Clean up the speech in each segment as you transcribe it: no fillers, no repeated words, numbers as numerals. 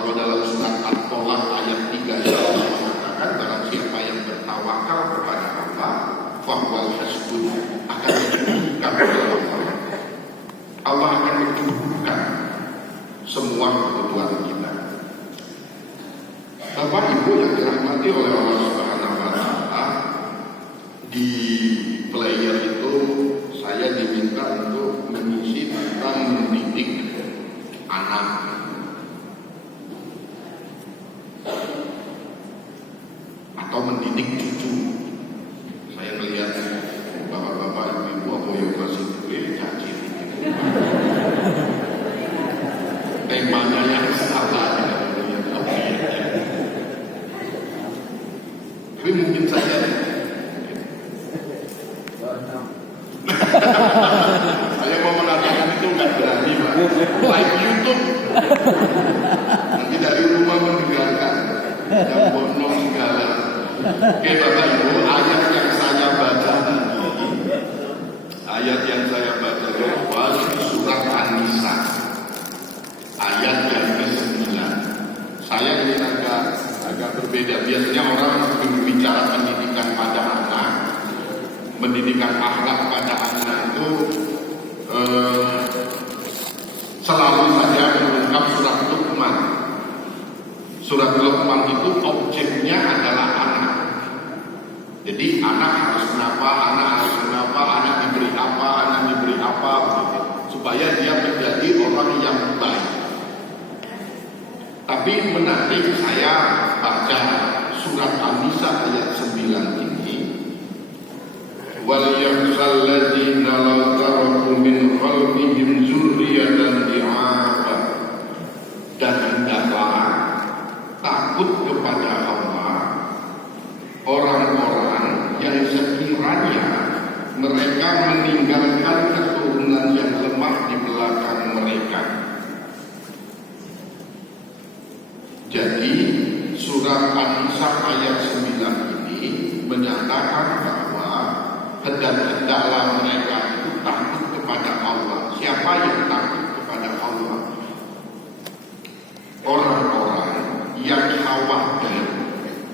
Kalau dalam surat At-Tolak ayat 3 Allah mengatakan barang siapa yang bertawakal kepada Allah, fahuwal hasbuh, akan dicukupkan oleh Allah. Allah akan mencukupkan semua kebutuhan kita. Bapak Ibu yang dirahmati oleh Allah Subhanahu wa Ta'ala, di player itu saya diminta untuk mengisi tentang mendidik anak. Atau mendidik cucu. Saya melihat bapak-bapak, ibu-ibu, apa yang masih caci. Temanya yang salah. Tapi mungkin saja saya mau mengatakan itu nggak berani, Pak. Like YouTube. Nanti dari rumah mendengarkan yang bonong segala. Oke Bapak Ibu, ayat yang saya baca adalah surat An-Nisa ayat yang ke-9. Saya ini agak berbeda. Biasanya orang berbicara pendidikan pada anak, pendidikan akhlak pada anak itu selalu saja mengungkap surat Luqman. Surat Luqman itu objeknya adalah anak. Jadi anak harus kenapa, anak diberi apa, supaya dia menjadi orang yang baik. Tapi menarik, saya baca surat An-Nisa ayat 9 ini. Wal yakhshal ladzina law taraku min khalfihim dzurriyyatan dhi'afa, dan hendaklah takut kepada Allah orang-orang yang sekiranya mereka meninggalkan keturunan yang lemah di belakang mereka. Jadi surat An-Nisa ayat 9 ini menyatakan bahwa hendaklah mereka itu takut kepada Allah. Siapa yang takut kepada Allah? Orang-orang yang khawatir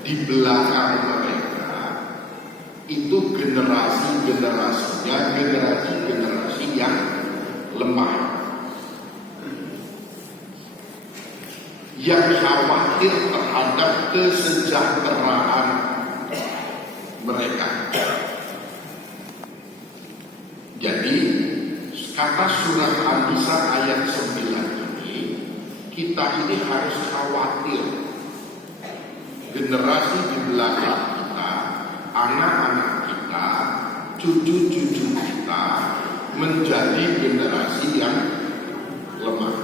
di belakang mereka itu generasi yang lemah, yang khawatir terhadap kesejahteraan mereka. Jadi kata surat An-Nisa ayat 9 ini, kita ini harus khawatir generasi di belakang kita, anak-anak kita, cucu-cucu kita menjadi generasi yang lemah.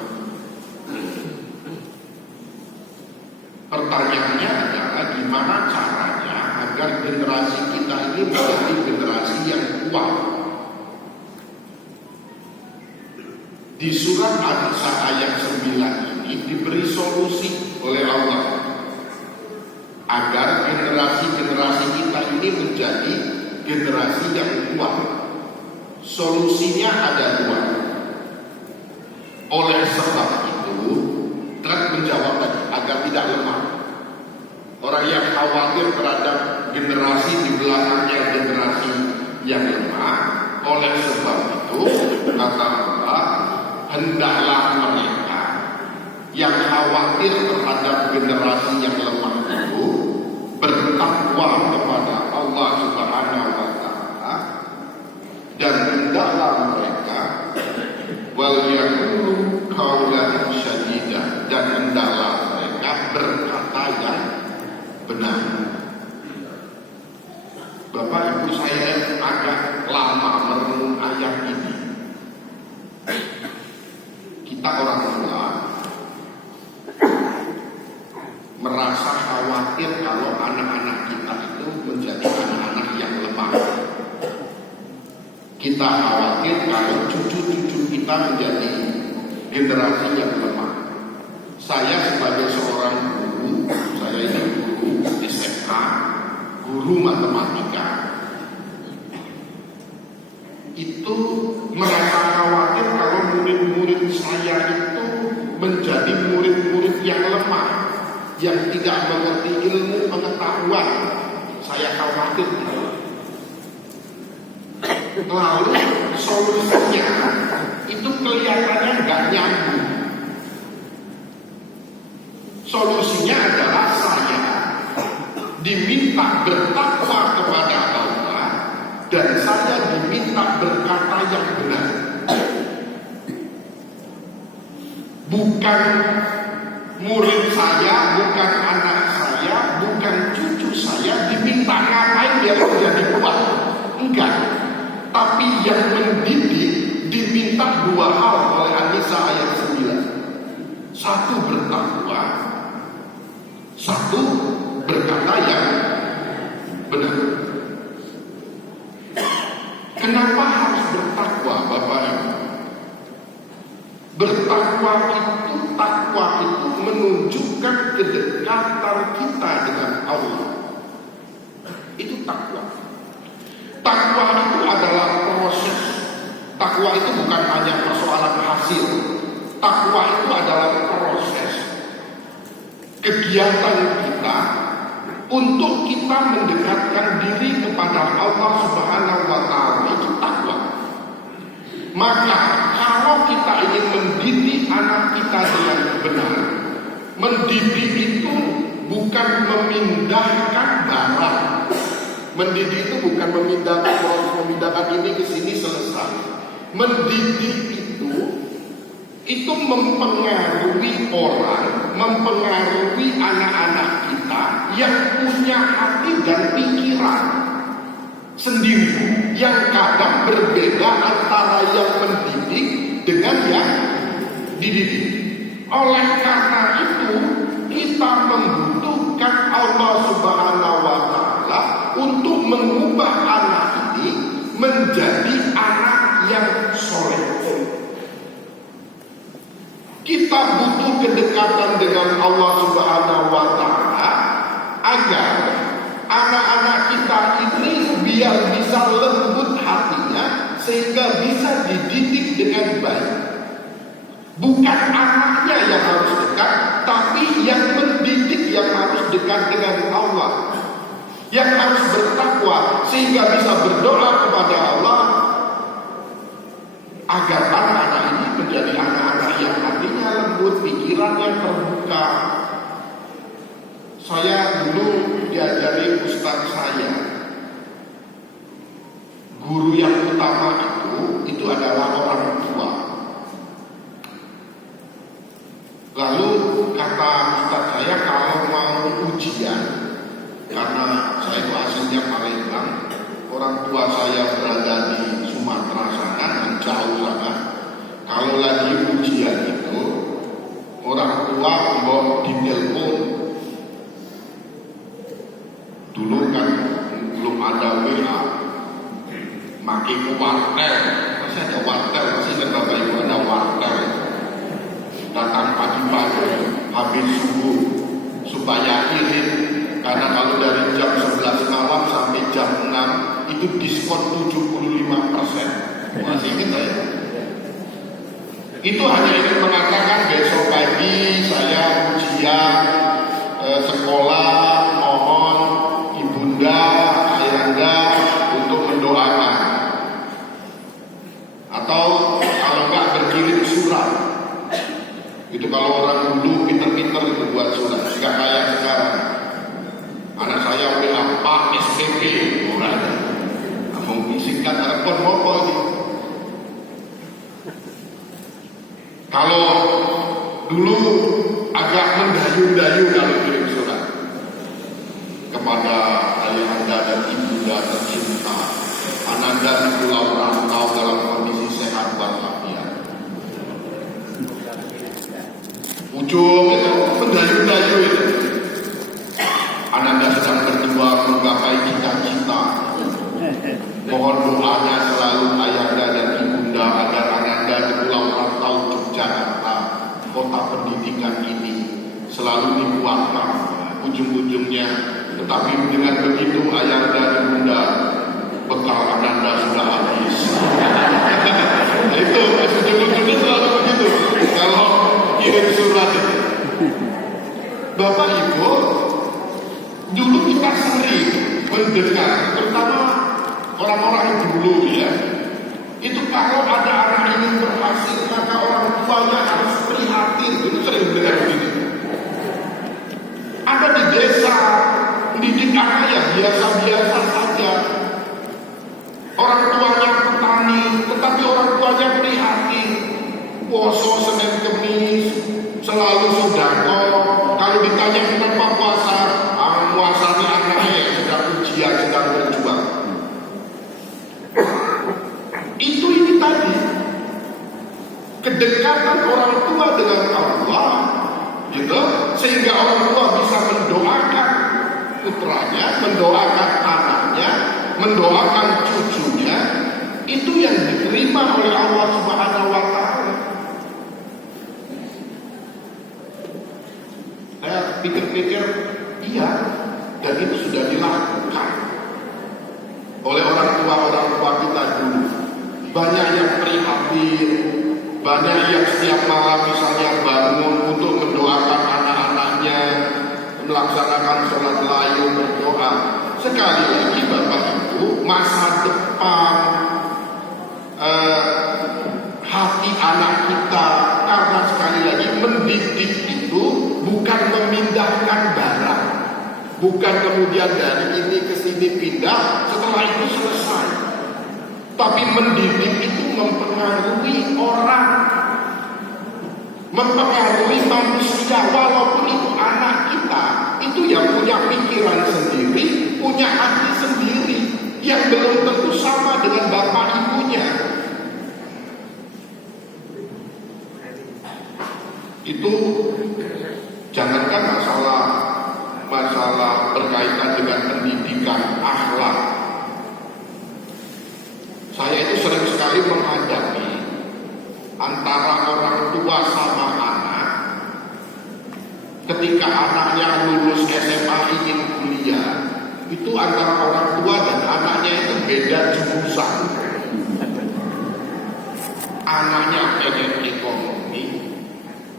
Pertanyaannya adalah gimana caranya agar generasi kita ini menjadi generasi yang kuat. Di surat An-Nisa ayat 9 ini diberi solusi oleh Allah agar generasi-generasi kita ini menjadi generasi yang kuat. Solusinya ada dua. Oleh sebab itu, Trump menjawab tadi agar tidak lemah. Orang yang khawatir terhadap generasi di belakangnya, generasi yang lemah. Oleh sebab itu, kata Allah, hendaklah mereka yang khawatir terhadap generasi yang lemah itu bertakwa kepada Allah Subhanahu wa Ta'ala, dan hendaklah mereka wal yaqulu qawlan syadidah, dan hendaklah mereka berkata yang benar. Bapak Ibu, saya agak lama merenung ayat ini. Kita orang tua merasa khawatir kalau anak-anak kita itu menjadi anak-anak yang lemah. Kita khawatir kalau cucu-cucu kita menjadi generasi yang lemah. Saya sebagai seorang guru, saya ini guru SMA, guru matematika, itu merasa khawatir kalau murid-murid saya itu menjadi murid-murid yang lemah, yang tidak mengerti ilmu pengetahuan. Saya khawatir. Lalu solusinya itu kelihatannya nggak nyambung. Solusinya adalah saya diminta bertakwa kepada Allah dan saya diminta berkata yang benar. Bukan murid saya, bukan anak saya, bukan cucu saya diminta ngapain biar menjadi kuat. Enggak. Tapi yang mendidik diminta dua hal oleh An-Nisa ayat 9. Satu bertakwa, satu berkata yang benar. Kenapa harus bertakwa, Bapak Ibu? Takwa itu menunjukkan kedekatan kita dengan Allah. Itu takwa. Takwa itu adalah proses. Takwa itu bukan hanya persoalan hasil. Takwa itu adalah proses kegiatan kita untuk kita mendekatkan diri kepada Allah Subhanahu wa Ta'ala. Itu takwa. Maka kalau kita ingin mendidik anak kita dengan benar, mendidik itu bukan memindahkan barang. Mendidik itu bukan memindahkan ini ke sini selesai. Mendidik itu mempengaruhi orang, mempengaruhi anak-anak kita yang punya hati dan pikiran sendiri, yang kadang berbeda antara yang mendidik dengan yang dididik. Oleh karena itu kita membutuhkan Allah Subhanahu wa Ta'ala untuk mengubah anak ini menjadi anak yang soleh. Kita butuh kedekatan dengan Allah Subhanahu wa Ta'ala agar anak-anak kita ini biar bisa lembut hatinya sehingga bisa dididik dengan baik. Bukan anaknya yang harus dekat, tapi yang mendidik yang harus dekat dengan Allah, yang harus bertakwa sehingga bisa berdoa kepada Allah agar anak-anak ini menjadi anak-anak yang hatinya lembut, pikirannya terbuka. Saya dulu diajari ustaz saya, guru yang utama itu adalah orang tua. Lalu kata ustaz saya, kalau mau ujian, karena saya itu aslinya Palembang, orang tua saya berada di Sumatera sana, jauh sana. Kalau lagi ujian itu, orang tua mau ditelepon. Dulu kan belum ada WA, makin ke wartel. Masih ada wartel, masih kan Bapak Ibu ada wartel. Datang pagi-pagi, habis subuh, supaya kirim. Karena kalau dari jam 11 malam sampai jam 6 itu diskon 75%. Masih ingat saya? Itu hanya ingin mengatakan besok pagi saya ujian sekolah, mohon ibunda, ayahanda untuk mendoakan. Atau kalau enggak berkirim surat. Itu kalau orang dulu pinter-pinter itu buat surat, enggak kayak sekarang. Anak saya udah Pak SPP, murah. Mau singkat telepon apa ini? Kalau dulu agak mendayu-dayu kalau kirim surat kepada ayahanda dan ibunda tercinta, ananda di pulau rantau dalam kondisi sehat walafiat. Ujung itu mendayu-dayu itu. Ananda sedang berjuang menggapai cita-cita. Mohon doanya selalu ayahanda dan ibunda agar ananda di pulau rantau Yogyakarta, kota pendidikan ini selalu dikuatkan ujung-ujungnya. Tetapi dengan begitu ayahanda dan ibunda, bekal ananda sudah habis. Itu ujung-ujungnya selalu begitu. Kalau kirim surat itu. Bapak Ibu, dulu kita sering mendengar, terutama orang-orang dulu ya, itu kalau ada anak ingin berhasil maka orang tuanya harus prihatin. Itu sering mendengar begini. Ada di desa mendidik anak yang biasa-biasa saja. Orang tuanya petani, tetapi orang tuanya prihatin. Puasa Senin Kemis, selalu sedekah. Kalau ditanya kenapa puasa, puasanya anaknya yang sedang ujian, sedang berjuang. Itu ini tadi kedekatan orang tua dengan Allah, gitu, sehingga orang tua bisa mendoakan putranya, mendoakan anaknya, mendoakan cucunya. Itu yang diterima oleh Allah Subhanahu wa Ta'ala. Saya pikir-pikir, iya, dan itu sudah dilakukan oleh orang tua kita dulu. Banyak yang prihatin, banyak yang setiap malam misalnya bangun untuk mendoakan anak-anaknya, melaksanakan sholat layu, berdoa. Sekali lagi Bapak Ibu, masa depan hati anak kita, karena sekali lagi mendidik itu bukan memindahkan barang, bukan kemudian dari ini ke sini pindah, setelah itu selesai. Tapi mendidik itu mempengaruhi orang, mempengaruhi manusia. Walaupun itu anak kita, itu yang punya pikiran sendiri, punya hati sendiri, yang belum tentu sama dengan bapak ibunya. Itu jangankan masalah berkaitan dengan pendidikan akhlak. Saya itu sering sekali menghadapi antara orang tua sama anak. Ketika anaknya lulus SMA ingin kuliah, itu antara orang tua dan anaknya itu beda jurusan. Anaknya pengen ekonomi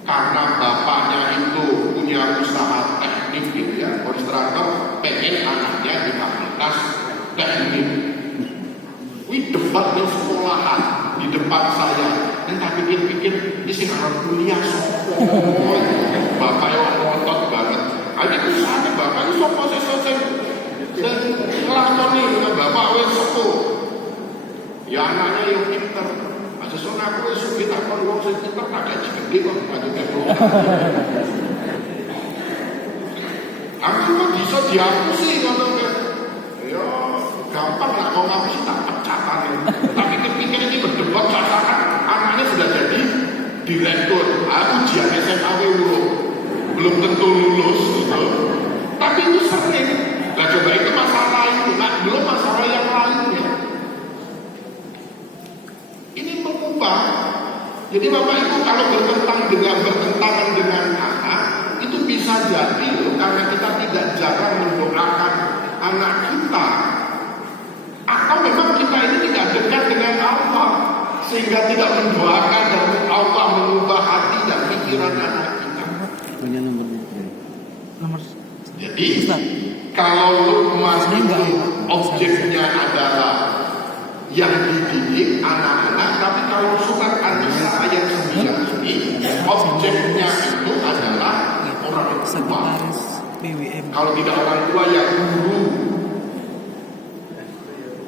karena bapaknya itu punya usaha teknik gitu ya, konstruktor, pengen anaknya di fakultas teknik. Wih, debatnya sekolahan di depan saya. Dan tak pikir-pikir, ini sih harus kuliah sopo. Bapaknya ngotot banget. Ada usahanya bapaknya sopo selesai. Dan ngelakoni dengan bapak wes sopo. Ya anaknya yang pinter. Masa soalnya aku wes kita kalau wong pinter tak gaji gede kok gaji gede. Aku kok bisa dihapusi ngono kan. Ya gampang lah kalau ngapusi tak pecatan. Tapi ketika ini berdebat seakan anaknya sudah jadi direktur. Ujian SMA belum tentu lulus gitu. Tapi itu sering. Nah coba itu masalah itu, belum masalah yang lainnya. Ini mengubah. Jadi Bapak Ibu kalau bertentangan dengan anak, itu bisa jadi loh, karena kita tidak jarang mendoakan anak kita. Atau memang kita ini tidak dekat dengan Allah, sehingga tidak mendoakan dan Allah mengubah hati dan pikiran anak kita. Punya nomor. Jadi kalau Luqman itu objeknya adalah yang dididik anak-anak, tapi kalau surat An-Nisa ayat 9 ini objeknya itu adalah orang tua. Kalau tidak orang tua ya guru.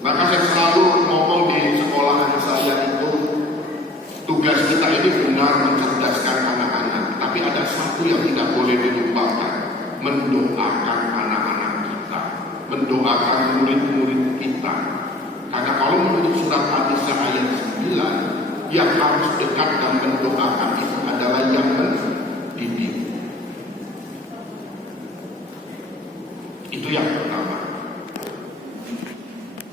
Maka saya selalu ngomong di sekolahan saya itu, tugas kita ini benar mencerdaskan anak-anak, tapi ada satu yang tidak boleh dilupakan, mendoakan anak-anak kita, mendoakan murid-murid kita. Karena kalau menurut surat An-Nisa ayat 9, yang harus dekat dan mendoakan